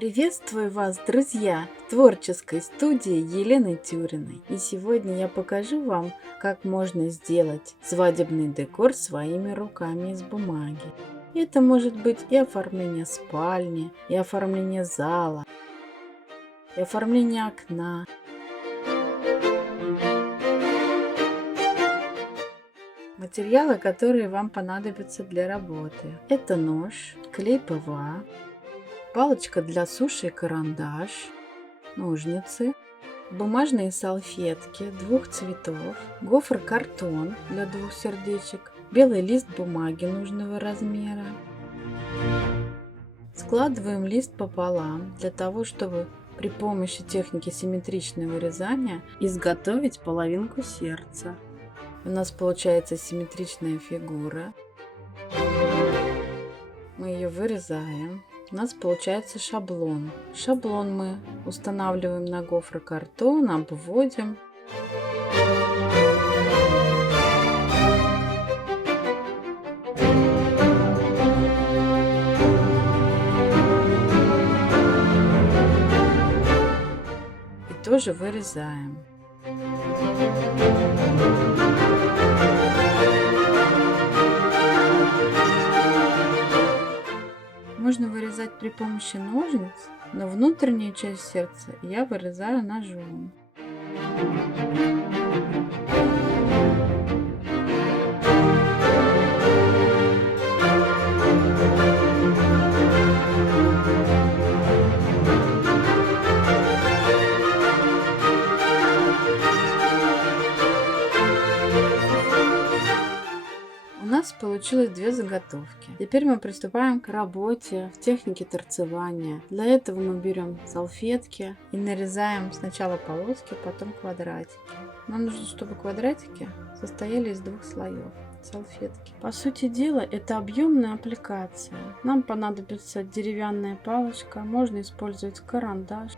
Приветствую вас, друзья, в творческой студии Елены Тюриной. И сегодня я покажу вам, как можно сделать свадебный декор своими руками из бумаги. Это может быть и оформление спальни, и оформление зала, и оформление окна. Материалы, которые вам понадобятся для работы. Это нож, клей ПВА, палочка для суши и карандаш, ножницы, бумажные салфетки двух цветов, гофр-картон для двух сердечек, белый лист бумаги нужного размера. Складываем лист пополам для того, чтобы при помощи техники симметричного вырезания изготовить половинку сердца. У нас получается симметричная фигура. Мы ее вырезаем. У нас получается шаблон. Шаблон мы устанавливаем на гофрокартон, обводим. И тоже вырезаем. Можно вырезать при помощи ножниц, но внутреннюю часть сердца я вырезаю ножом. У нас получилось две заготовки. Теперь мы приступаем к работе в технике торцевания. Для этого мы берем салфетки и нарезаем сначала полоски, потом квадратики. Нам нужно, чтобы квадратики состояли из двух слоев салфетки. По сути дела, это объемная аппликация. Нам понадобится деревянная палочка, можно использовать карандаш.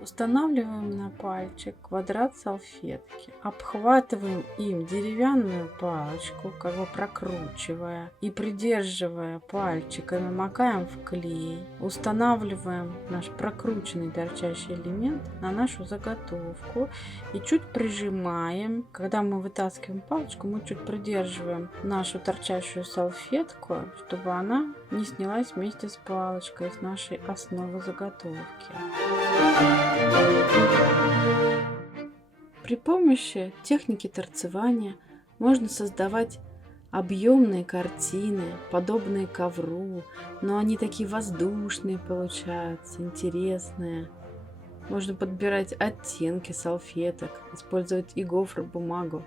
Устанавливаем на пальчик квадрат салфетки, обхватываем им деревянную палочку, как бы прокручивая и придерживая пальчиками, макаем в клей, устанавливаем наш прокрученный торчащий элемент на нашу заготовку и чуть прижимаем. Когда мы вытаскиваем палочку, мы чуть придерживаем нашу торчащую салфетку, чтобы она не снялась вместе с палочкой с нашей основы заготовки. При помощи техники торцевания можно создавать объемные картины, подобные ковру, но они такие воздушные получаются, интересные. Можно подбирать оттенки салфеток, использовать и гофробумагу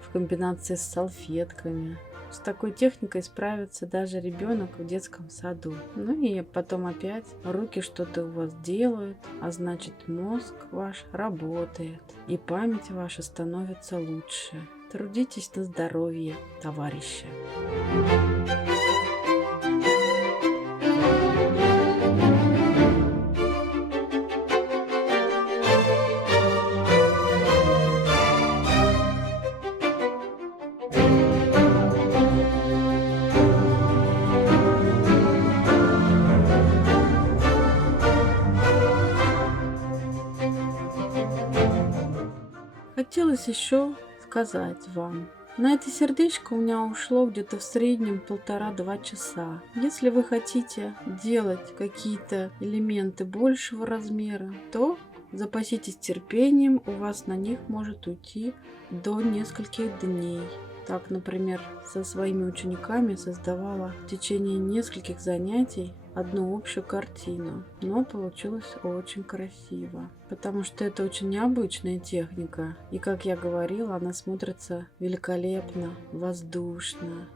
в комбинации с салфетками. С такой техникой справится даже ребенок в детском саду. Ну и потом опять руки что-то у вас делают, а значит мозг ваш работает и память ваша становится лучше. Трудитесь на здоровье, товарищи! Хотелось еще сказать вам, на это сердечко у меня ушло где-то в среднем 1,5–2 часа. Если вы хотите делать какие-то элементы большего размера, то запаситесь терпением, у вас на них может уйти до нескольких дней. Так, например, со своими учениками создавала в течение нескольких занятий одну общую картину, но получилось очень красиво, потому что это очень необычная техника, и, как я говорила, она смотрится великолепно, воздушно.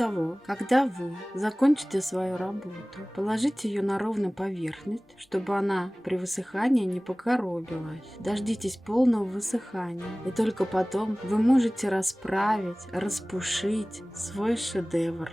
того, когда вы закончите свою работу, положите ее на ровную поверхность, чтобы она при высыхании не покоробилась. Дождитесь полного высыхания, и только потом вы можете расправить, распушить свой шедевр.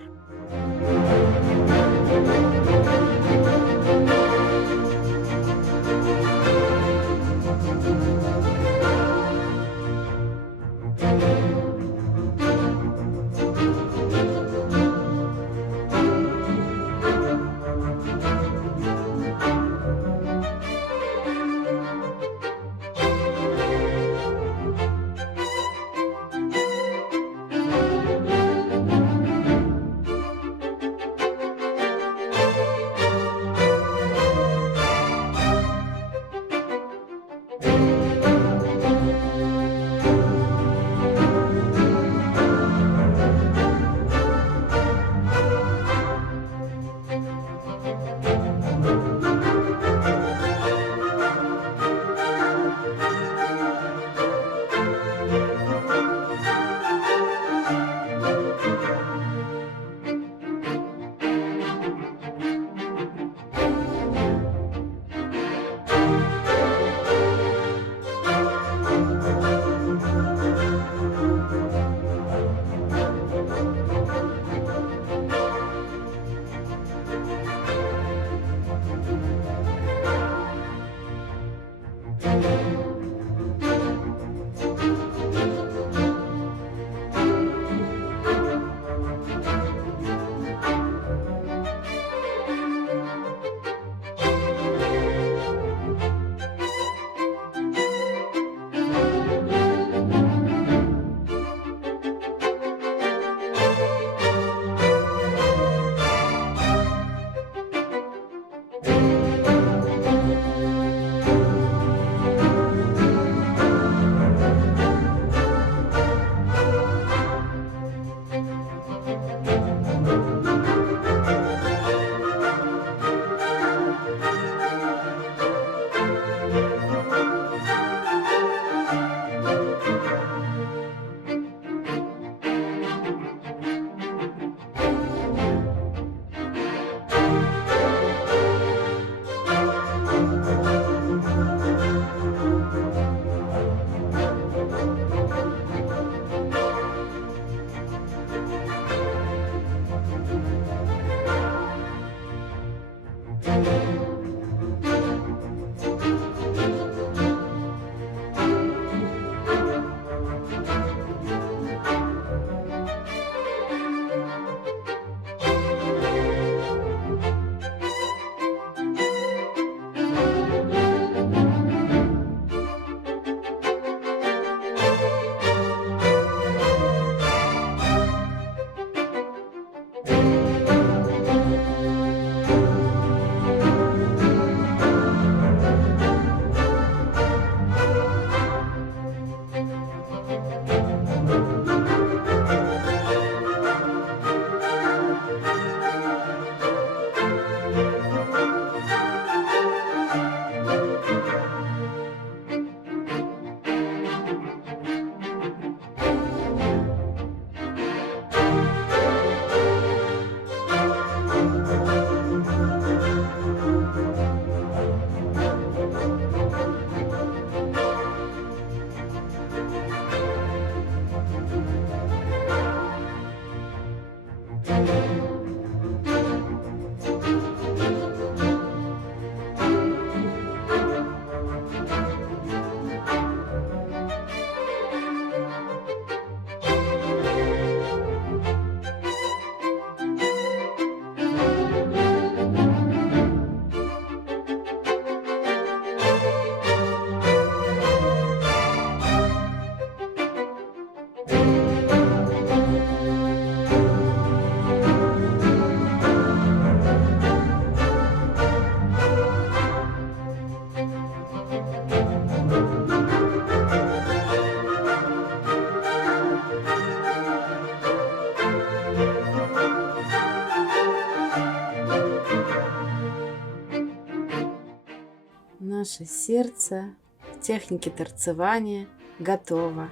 Наше сердце в технике торцевания готово.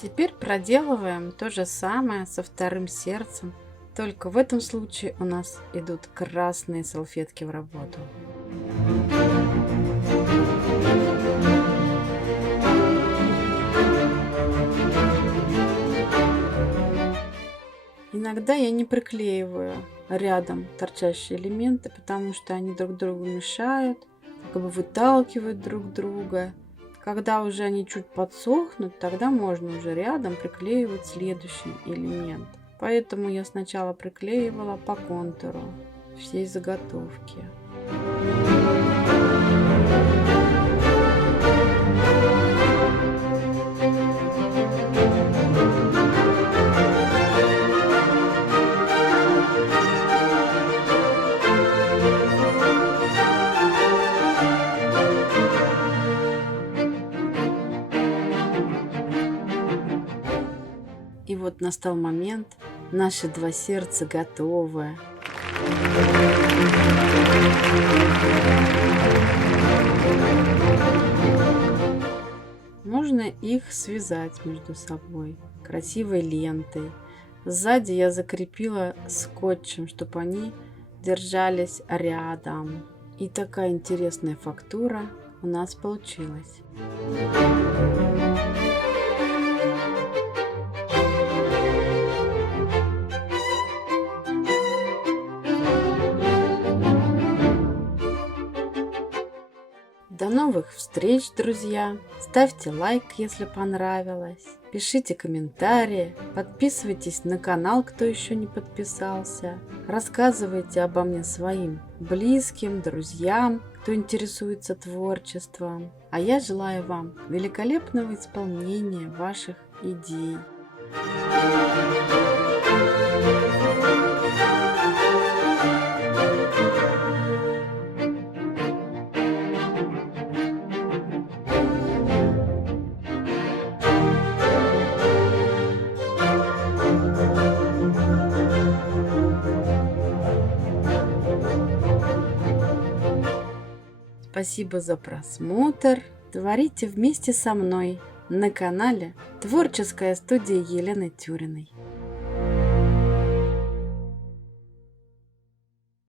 Теперь проделываем то же самое со вторым сердцем, только в этом случае у нас идут красные салфетки в работу. Иногда я не приклеиваю рядом торчащие элементы, потому что они друг другу мешают, как бы выталкивают друг друга. Когда уже они чуть подсохнут, тогда можно уже рядом приклеивать следующий элемент. Поэтому я сначала приклеивала по контуру всей заготовки. И вот настал момент, наши два сердца готовы. Можно их связать между собой красивой лентой. Сзади я закрепила скотчем, чтобы они держались рядом. И такая интересная фактура у нас получилась. До новых встреч, друзья! Ставьте лайк, если понравилось. Пишите комментарии. Подписывайтесь на канал, кто еще не подписался. Рассказывайте обо мне своим близким, друзьям, кто интересуется творчеством. А я желаю вам великолепного исполнения ваших идей. Спасибо за просмотр. Творите вместе со мной на канале Творческая студия Елены Тюриной.